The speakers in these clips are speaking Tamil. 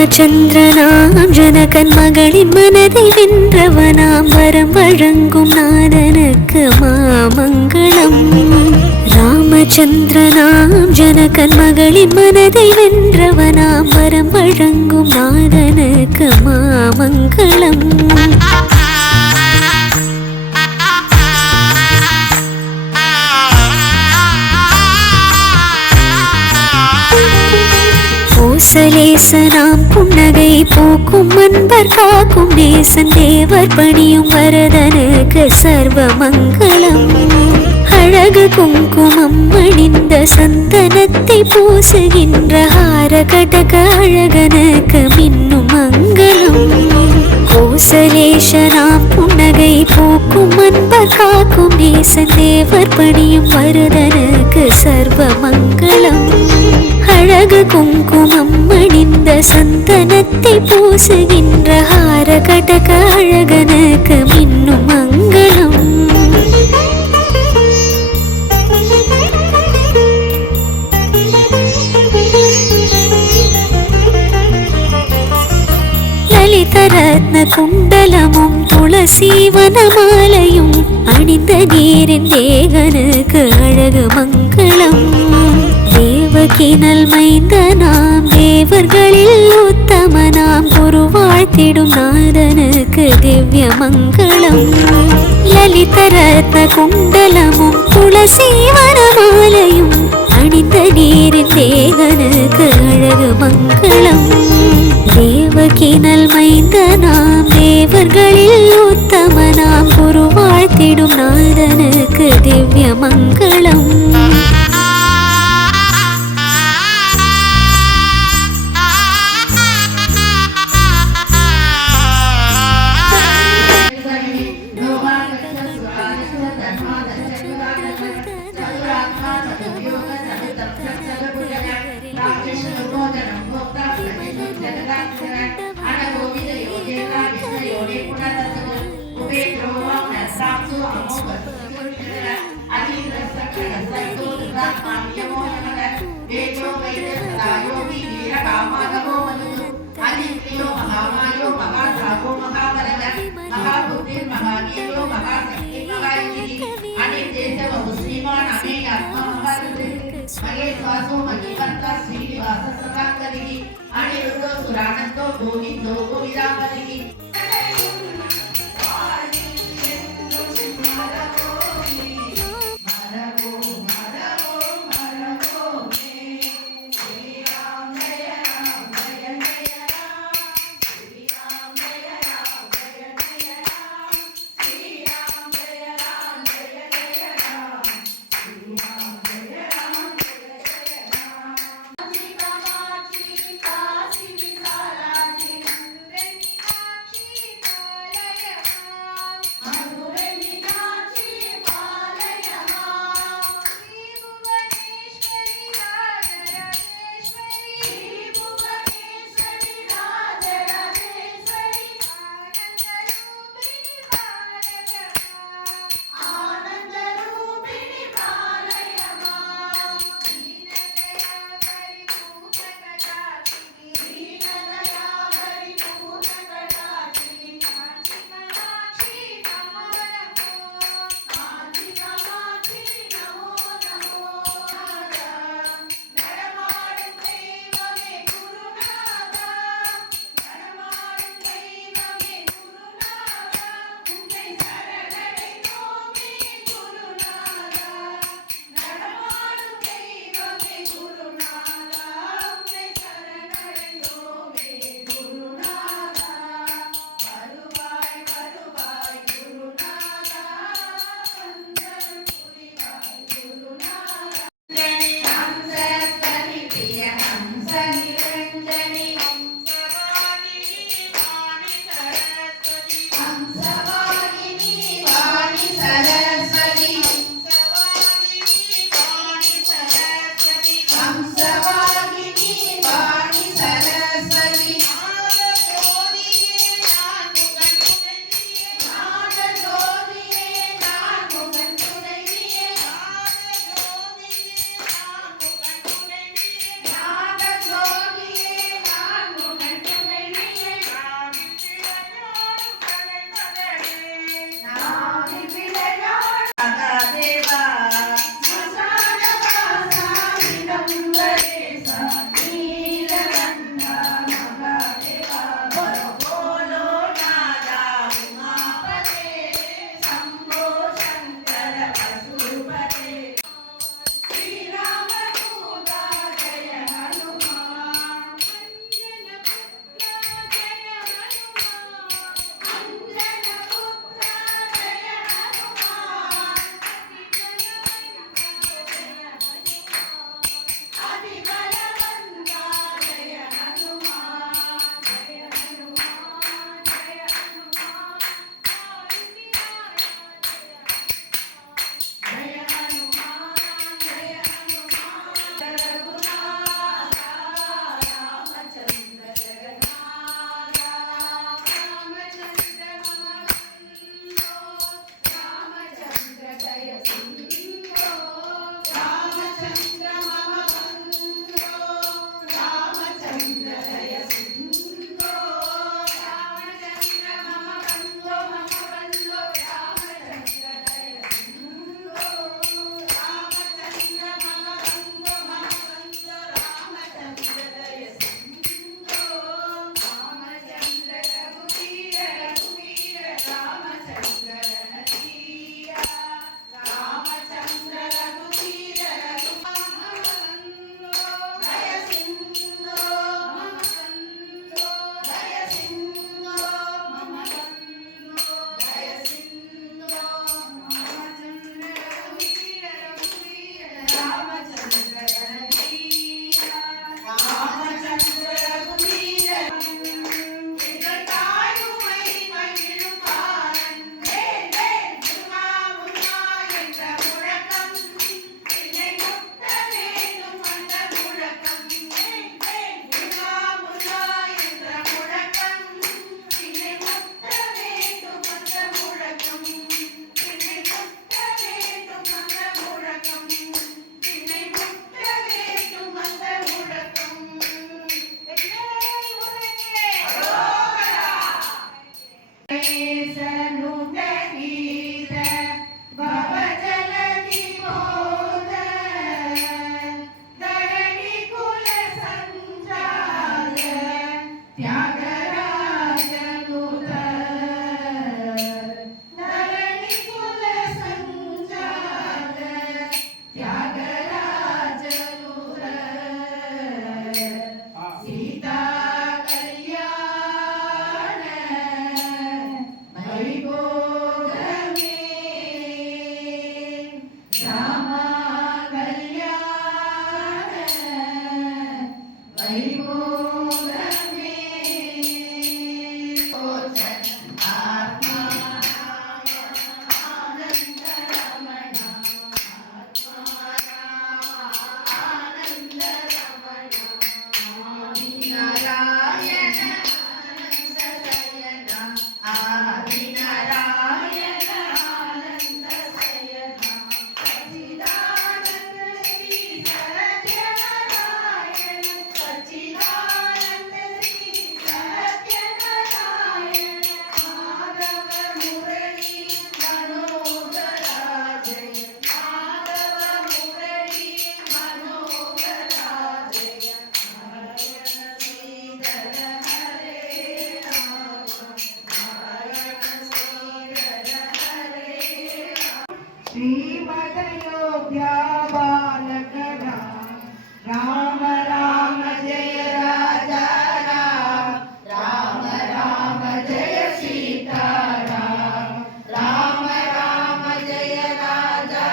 ராமச்சந்திரனாம் ஜனகன் மகளின் மனதை வென்றவனாம் வரம் வழங்கும் நாதனுக்கு மாமங்களம். ராமச்சந்திரனாம் ஜனகன் மகளின் மனதை வென்றவனாம் வரம் வழங்கும் நாதனுக்கு மாமங்களம். கோசலேசனாம் புன்னகை போக்கும் அன்பர் காக்கும் நேசன் தேவர் பணியும் வரதனுக்கு சர்வ மங்களம். அழகு குங்குமம் அணிந்த சந்தனத்தை பூசுகின்ற ஹார கடக அழகனுக்கு மின்னும் மங்களம். கோசலேசனாம் புன்னகை போக்கும் அன்பர் காக்கும் நேசன் தேவர் பணியும் வரதனுக்கு சர்வ மங்களம். அழகு குங்குமம் அணிந்த சந்தனத்தை பூசுகின்ற ஹார கடக அழகனுக்கு மின்னும் மங்களம். லலிதரத்ன குண்டலமும் துளசி வனமாலையும் அணிந்த நீரின் தேகனுக்கு அழகு மங்களம். தேவகினல் மைந்தனாம் தேவர்களில் உத்தமனாம் குரு வாழ்த்திடும் நாதனுக்கு திவ்ய மங்களம். லலிதரத்ன குண்டலமும் துளசி வனமாலையும் அணிந்த நீரின் தேகனுக்கு அழகு மங்களம். தேவகினல் மைந்தனாம் தேவர்களில் உத்தமனாம் குரு வாழ்த்திடும் நாதனுக்கு திவ்ய மங்களம். श्रीमदयोध्या बालक राम राम जय राजा राम राम जय सीता राम राम जय राजा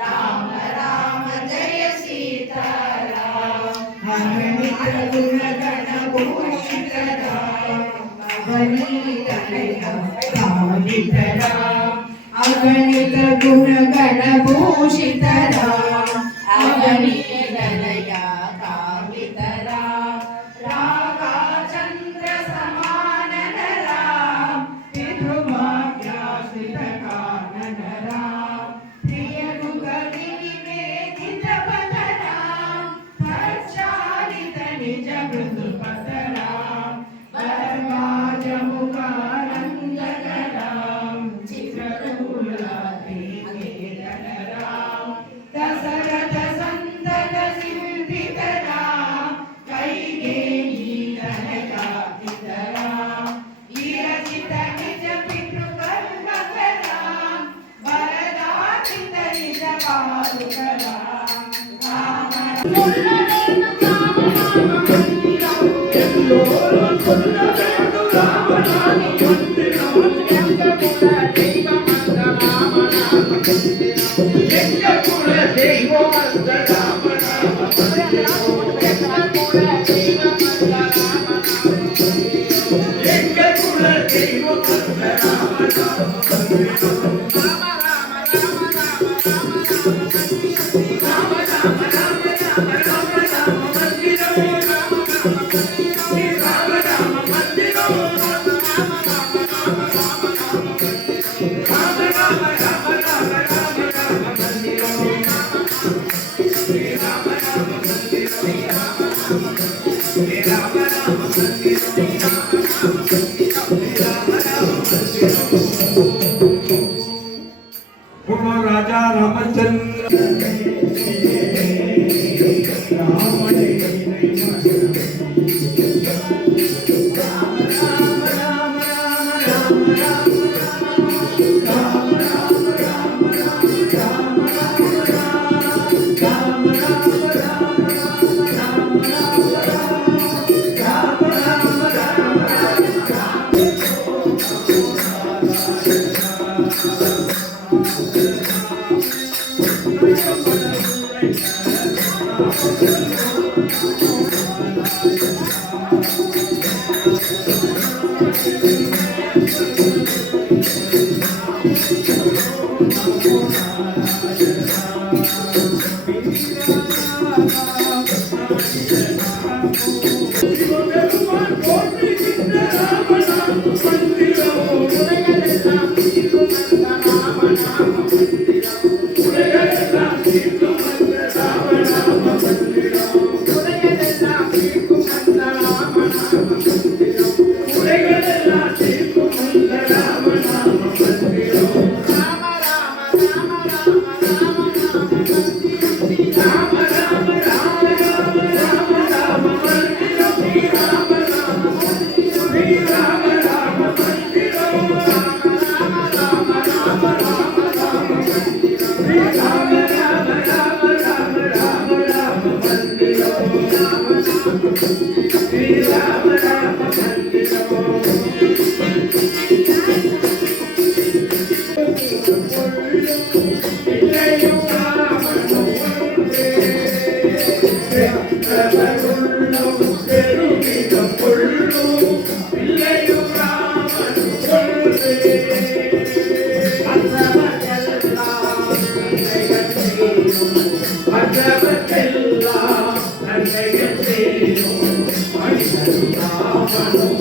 राम राम जय सीता अगणित गुण गण भूषित अगणित गुण गण भूषित अगणित गणया कामित रागा चंद्र समान पितृभाग्याश्रित कानन प्रिय दुख निवेदित पतरा तच्चारित निज मृदुपतरा वरवाज मुखानंद दशरथ संतन सिंधित कैकेयी धनजातित विरचित निज पितृकर्मक वरदाचित निज पालुक राजा रामचंद्र அற்றவருள்ளும் பெருமிதம் கொள்ளும் பிள்ளையும் ராமன் கொள்வே மற்றவர்க்கெல்லாம் நன்மைகள் செய்யும் மனிதன் ராமனும்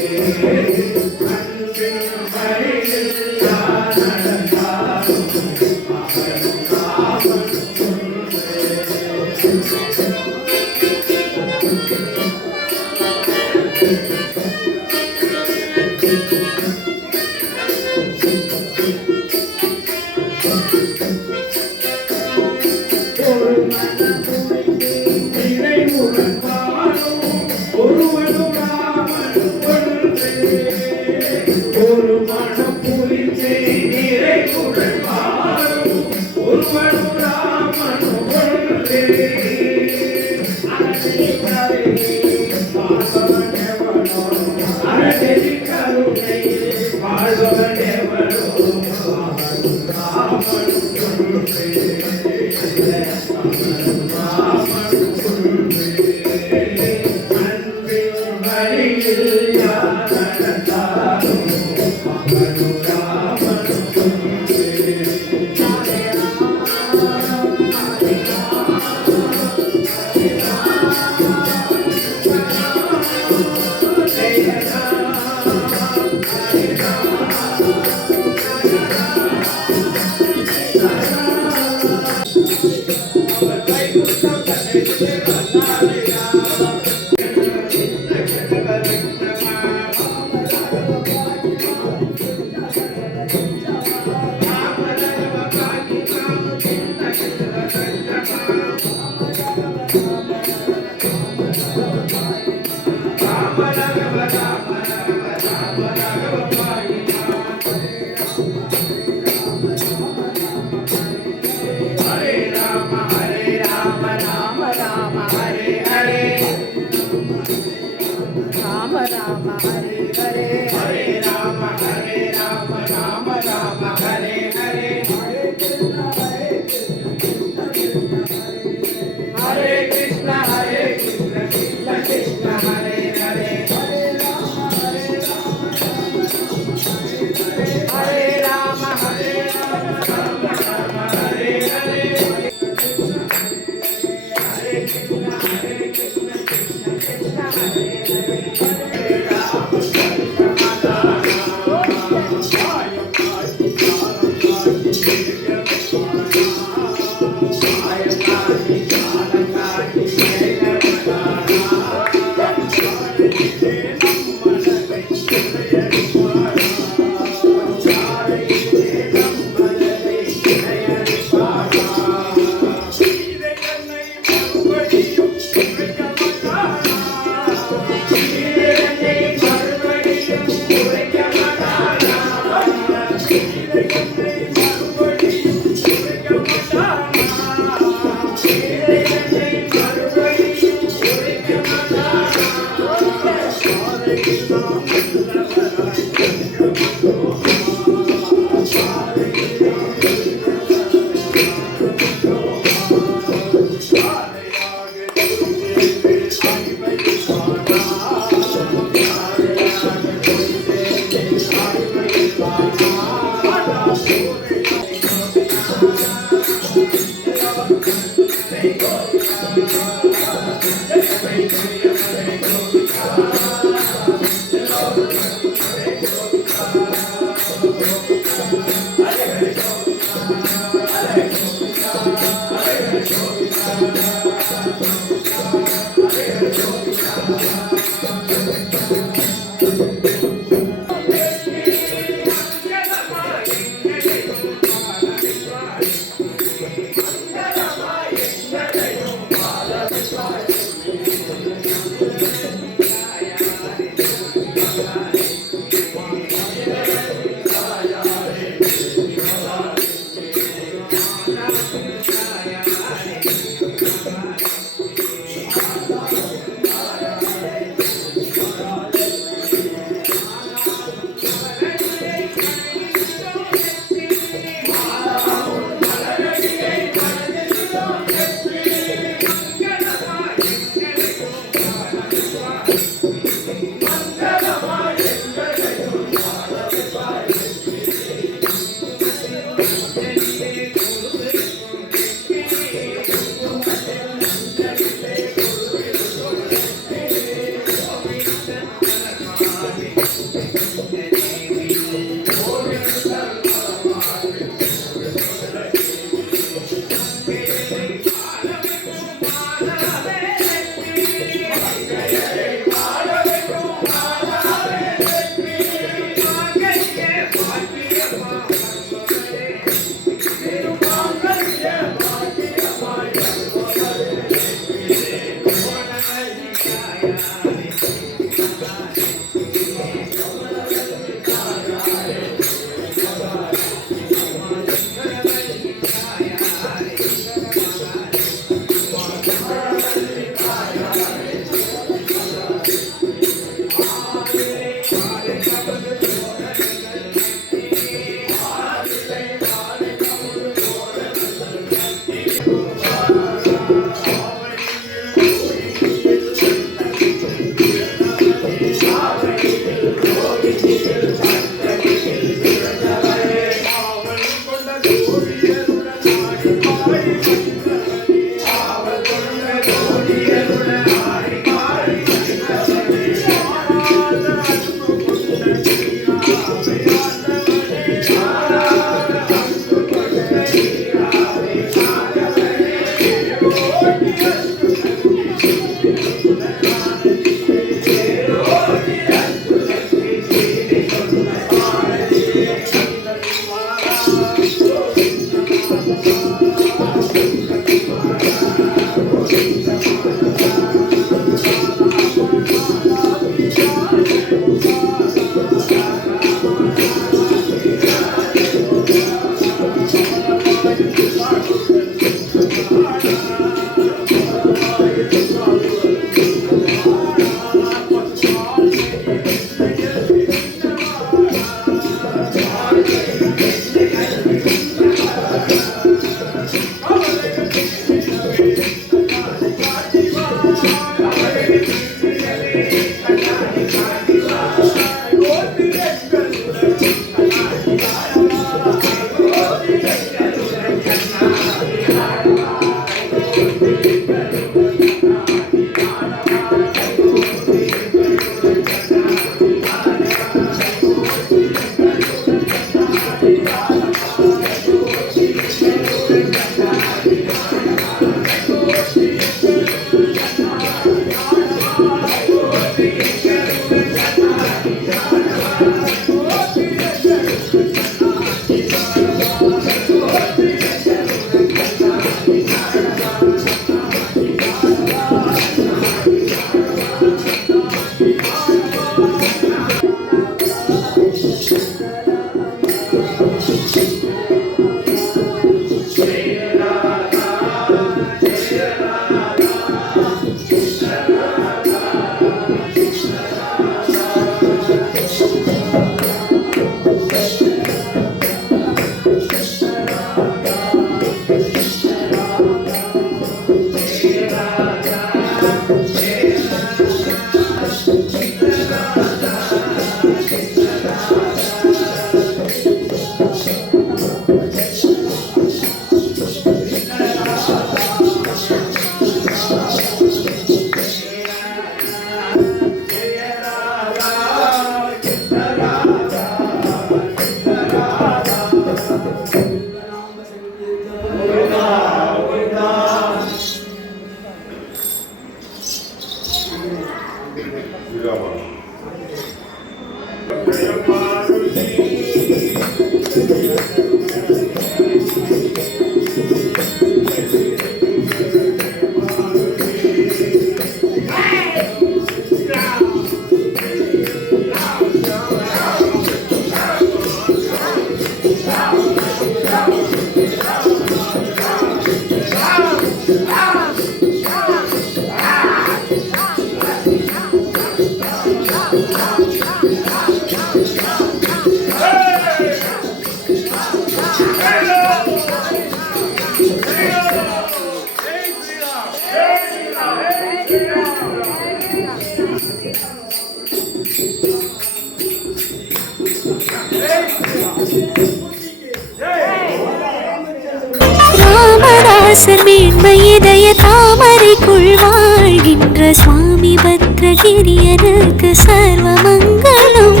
ராமதாசர் மேன்மை இதய தாமரைக்குள் வாழ்கின்ற சுவாமி பத்ரகிரியனுக்கு சர்வ மங்களம்.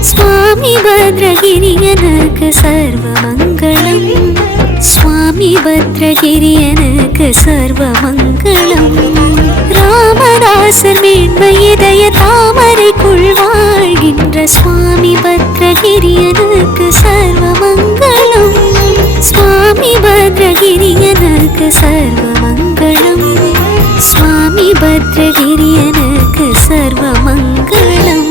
சுவாமி பத்ரகிரியனுக்கு சர்வ மங்களம். சுவாமி பத்ரகிரியனுக்கு சர்வ மங்களம். ராமதாசர் மேன்மை இதய தாமரைக்குள் வாழ்கின்ற சுவாமி பத்ரகிரியனுக்கு சர்வ மங்களம். சுவாமி பத்ரகிரியனுக்கு சர்வ மங்களம். சுவாமி பத்ரகிரியனுக்கு சர்வ மங்களம்.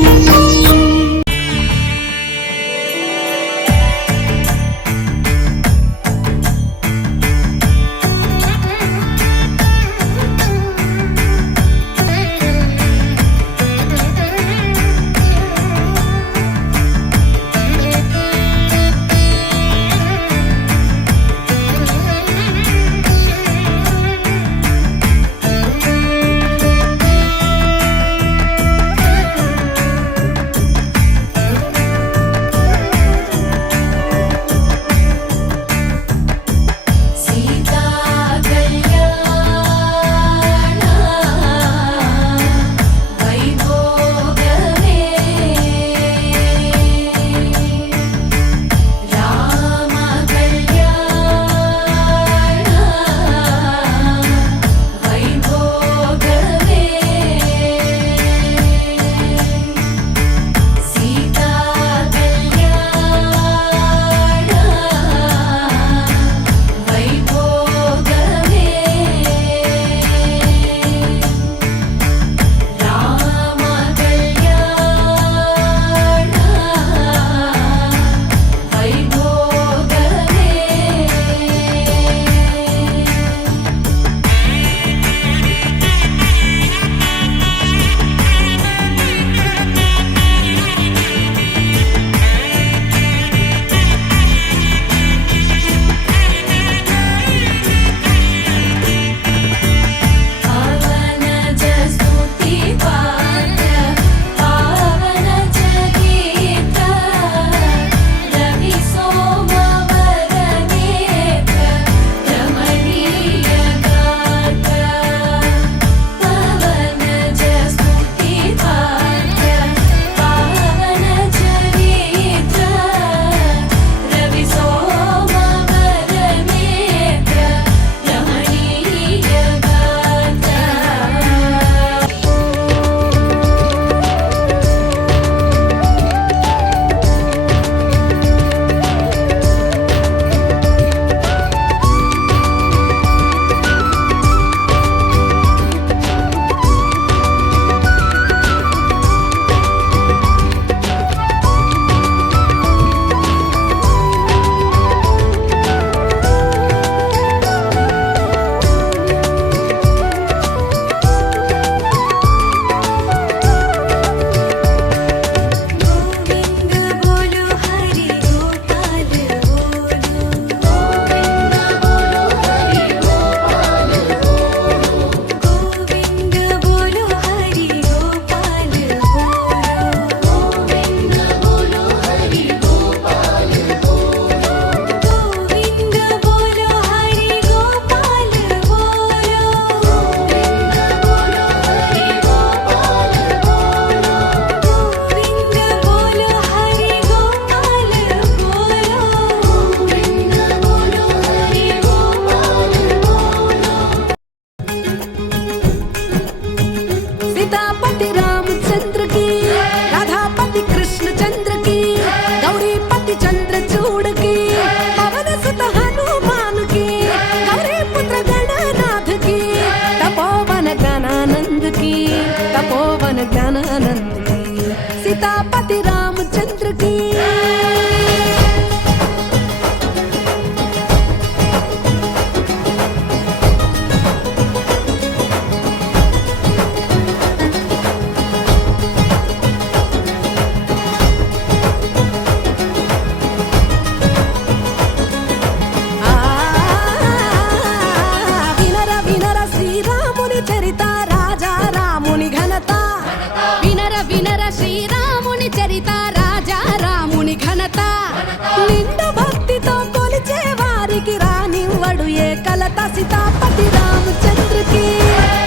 लता सीतापति रामचंद्र की,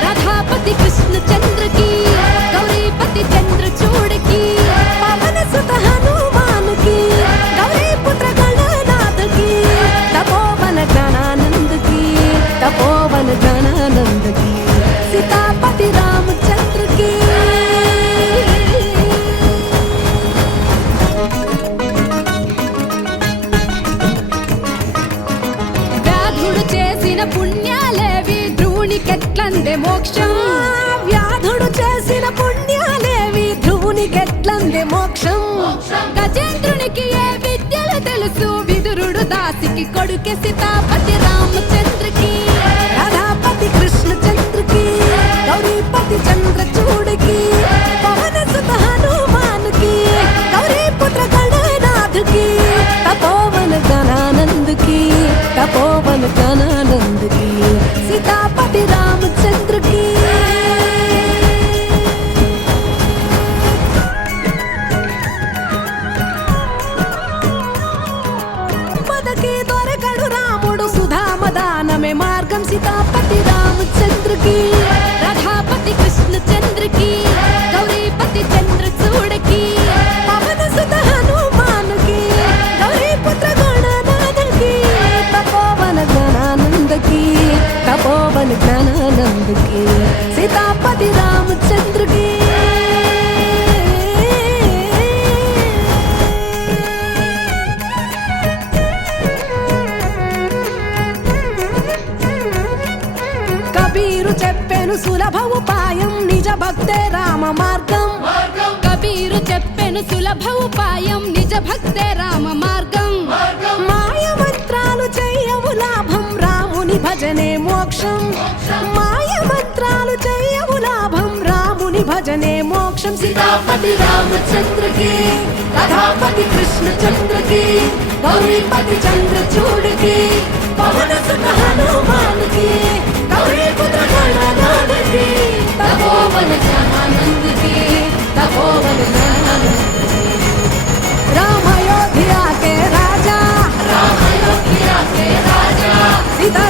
राधापति कृष्ण चंद्र की, गौरीपति चंद्र चूड़ की, पवन सुत हनुमान की, गौरी पुत्र गणनाथ की, तपोवन गणानंद की, तपोवन गणानंद की, सीतापति रामचंद्र की। వ్యాధుడు చేసిన పుణ్యాలేవి ధ్రువునికెట్లందే మోక్షం, వ్యాధుడు చేసిన పుణ్యాలేవి ధ్రువునికెట్లందే మోక్షం, గజేంద్రునికి ఏ విద్యలు తెలుసు విదురుడు దాసికి కొడుకే సీతాపతి రామచంద్రకి, రాధాపతి కృష్ణ చంద్రకి, గౌరీపతి చంద్ర చూడకి, పవన సుత హనుమాన్కి, గౌరీ పుత్ర గణనాథకి, తపోవన గణానందకి, तपोवन गणानंद की, सीतापति रामचंद्र की। मदके दొరకడు రాముడు సుధామదానమే మార్గం सीतापति रामचंद्र की, राधापति कृष्ण चंद्र की, गौरीपति चंद्र चूड़ की, पवन सुत हनुमान की, गौरी पुत्र गणनाथ की, तपोवन गणानंद की, तपोवन गणानंद की, सीतापति रामचंद्र की। కబీరు చెప్పెను సులభ ఉపాయం నిజ భక్తే రామ మార్గం, కబీరు చెప్పెను సులభ ఉపాయం నిజ భక్తే రామ మార్గం, మాయ మంత్రాలు చెయ్యవు లాభం రాముని భజనే మోక్షం, మాయ మంత్రాలు చెయ్యవు లాభం రాముని భజనే మోక్షం, सीतापति रामचंद्र की, राधापति कृष्ण चंद्र की, गौरीपति चंद्र चूड़ की, पवन सुत हनुमान की, गौरी पुत्र गणनाथ की, तपोवन गणानंद की, तपोवन गणानंद की। राम अयोध्या के राजा, राम अयोध्या के राजा, सीता